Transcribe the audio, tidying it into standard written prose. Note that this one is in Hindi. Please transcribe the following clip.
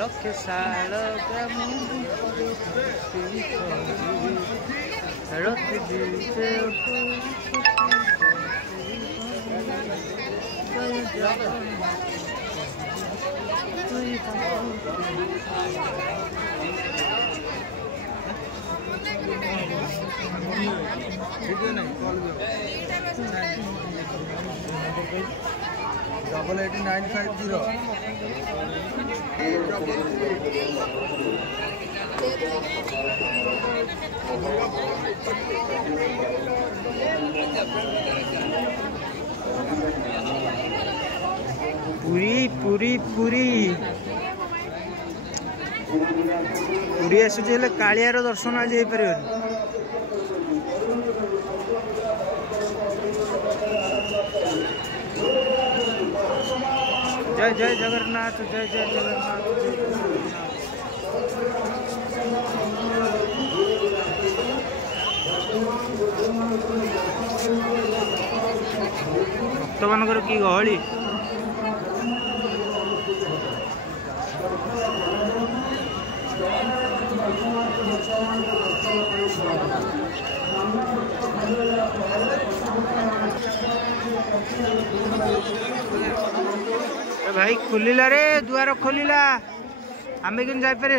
लक्षे साल डबल 8950 पूरी पूरी पूरी पूरी आसुचे कालियार दर्शन आज हो पार जय जय जगन्नाथ जय जय जगन्नाथ भक्त मानकर की गहली भाई खोलिला रे द्वार खोलिला आमे कि जापर